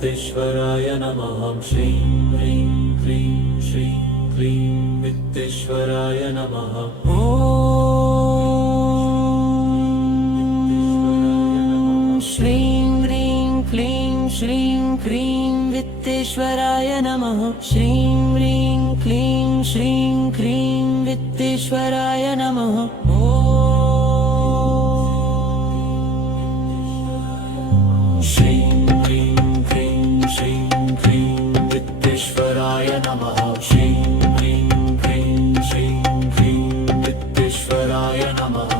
वित्तेश्वराय नमः। श्रीं ह्रीं क्लीं श्रीं क्लीं वित्तेश्वराय नमः। श्रीं ह्रीं क्लीं श्रीं क्लीं वित्तेश्वराय नमः। श्रीं ह्रीं क्लीं श्रीं क्लीं वित्तेश्वराय नमः। श्रीं ह्रीं क्लीं श्रीं क्लीं वित्तेश्वराय नमः। श्रीं ह्रीं क्लीं श्रीं क्लीं वित्तेश्वराय नमः।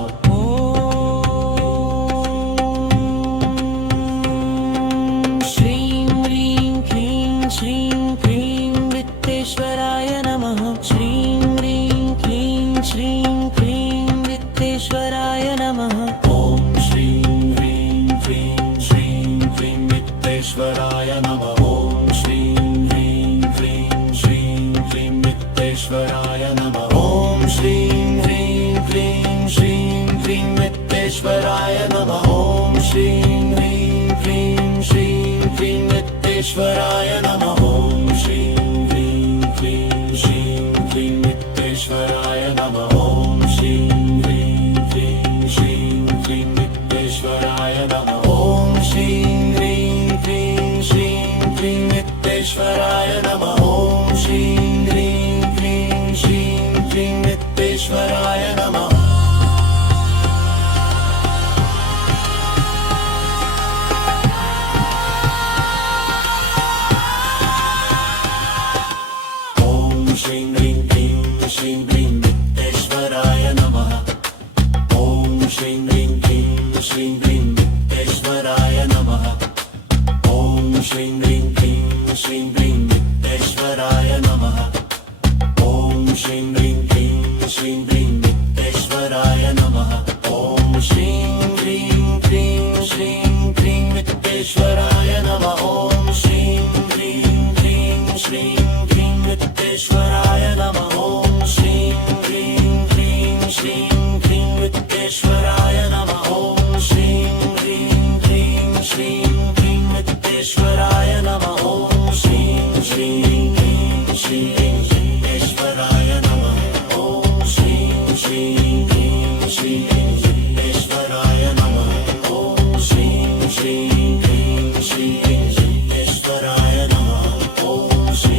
श्रीं ह्रीं क्लीं श्रीं क्लीं वित्तेश्वराय नमः। श्रीं ह्रीं क्लीं श्रीं क्लीं वित्तेश्वराय नमः। ॐ श्रीं ह्रीं क्लीं श्रीं क्लीं वित्तेश्वराय नमः। ॐ श्रीं ह्रीं क्लीं श्रीं क्लीं वित्तेश्वराय नमः। ॐ श्रीं ह्रीं क्लीं श्रीं क्लीं वित्तेश्वराय नमः। ॐ श्रीं ह्रीं क्लीं श्रीं क्लीं वित्तेश्वराय नमः। ॐ श्रीं ह्रीं क्लीं श्रीं क्लीं वित्तेश्वराय नमः। ॐ श्रीं ह्रीं क्लीं श्रीं क्लीं वित्तेश्वराय नमः। ॐ श्रीं ह्रीं क्लीं श्रीं क्लीं वित्तेश्वराय नमः। ॐ श्रीं ह्रीं क्लीं श्रीं क्लीं वित्तेश्वराय नमः। श्रीं ह्रीं क्लीं श्रीं क्लीं वित्तेश्वराय नमः। ॐ श्रीं ह्रीं क्लीं श्रीं क्लीं वित्तेश्वराय नमः। ॐ श्रीं ह्रीं क्लीं श्रीं क्लीं वित्तेश्वराय नमः। ॐ श्रीं ह्रीं क्लीं श्रीं क्लीं वित्तेश्वराय नमः। ॐ श्रीं ह्रीं क्लीं श्रीं क्लीं वित्तेश्वराय नमः। ॐ श्रीं ह्रीं क्लीं श्रीं क्लीं वित्तेश्वराय नमः। ॐ श्रीं ह्रीं क्लीं श्रीं क्लीं वित्तेश्वराय नमः। ॐ श्रीं ह्रीं क्लीं श्रीं क्लीं वित्तेश्वराय नमः। ॐ श्रीं ह्रीं क्लीं श्रीं वित्तेश्वराय नमः। ॐ श्रीं क्लीं श्रीं वित्तेश्वराय नमः। ॐ श्रीं क्लीं श्रीं वित्तेश्वराय नमः। ॐ श्रीं क्लीं श्रीं वित्तेश्वराय नमः। ॐ श्रीं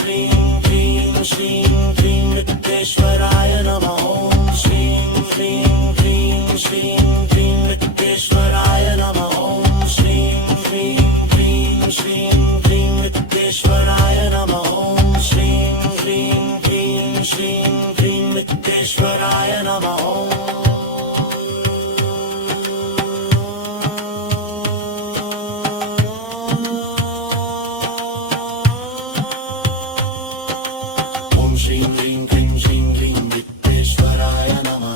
ह्रीं क्लीं श्रीं क्लीं वित्तेश्वराय नमः। ॐ श्रीं ह्रीं क्लीं श्रीं क्लीं वित्तेश्वराय नमः। ॐ श्रीं ह्रीं क्लीं श्रीं क्लीं वित्तेश्वराय नमः। ॐ श्रीं ह्रीं क्लीं श्रीं क्लीं वित्तेश्वराय नमः। श्रीं ह्रीं क्लीं श्रीं क्लीं वित्तेश्वराय नमः। ॐ श्रीं ह्रीं क्लीं श्रीं क्लीं वित्तेश्वराय नमः।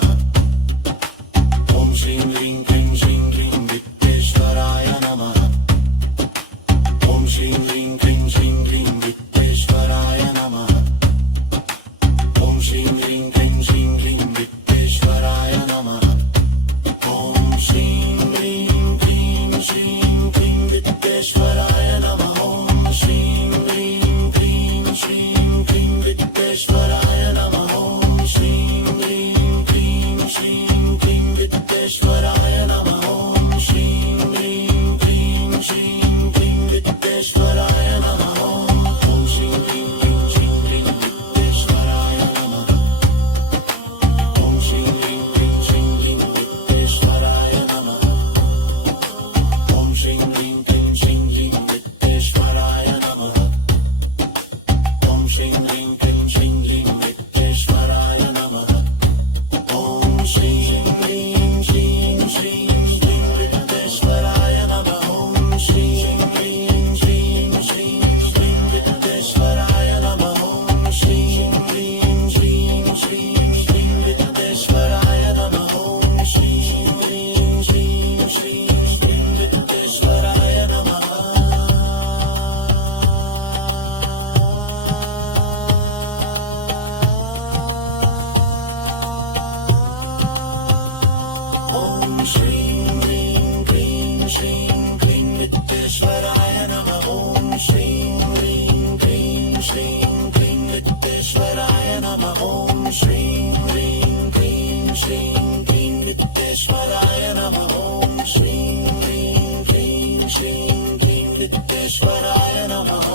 ॐ श्रीं ह्रीं क्लीं श्रीं क्लीं वित्तेश्वराय नमः। ॐ श्रीं ह्रीं क्लीं श्रीं क्लीं वित्तेश्वराय नमः। ॐ श्रीं ह्रीं क्लीं श्रीं क्लीं वित्तेश्वराय नमः। ॐ श्रीं ह्रीं क्लीं श्रीं क्लीं वित्तेश्वराय नमः। ॐ श्रीं ह्रीं क्लीं श्रीं क्लीं वित्तेश्वराय नमः। ॐ श्रीं ह्रीं क्लीं श्रीं क्लीं वित्तेश्वराय नमः। ॐ श्रीं ह्रीं क्लीं श्रीं क्लीं वित्तेश्वराय नमः। ॐ श्रीं ह्रीं क्लीं श्रीं क्लीं वित्तेश्वराय नमः। ॐ श्रीं ह्रीं क्लीं श्रीं क्लीं वित्तेश्वराय नमः। ॐ श्रीं ह्रीं क्लीं श्रीं क्लीं वित्तेश्वराय नमः। ॐ श्रीं ह्रीं श्रीं श्रीं ह्रीं क्लीं श्रीं क्लीं वित्तेश्वराय नमः ॐ श्रीं ह्रीं क्लीं श्रीं क्लीं वित्तेश्वराय नमः ॐ श्रीं ह्रीं क्लीं श्रीं क्लीं वित्तेश्वराय नमः ॐ श्रीं ह्रीं क्लीं श्रीं क्लीं वित्तेश्वराय नमः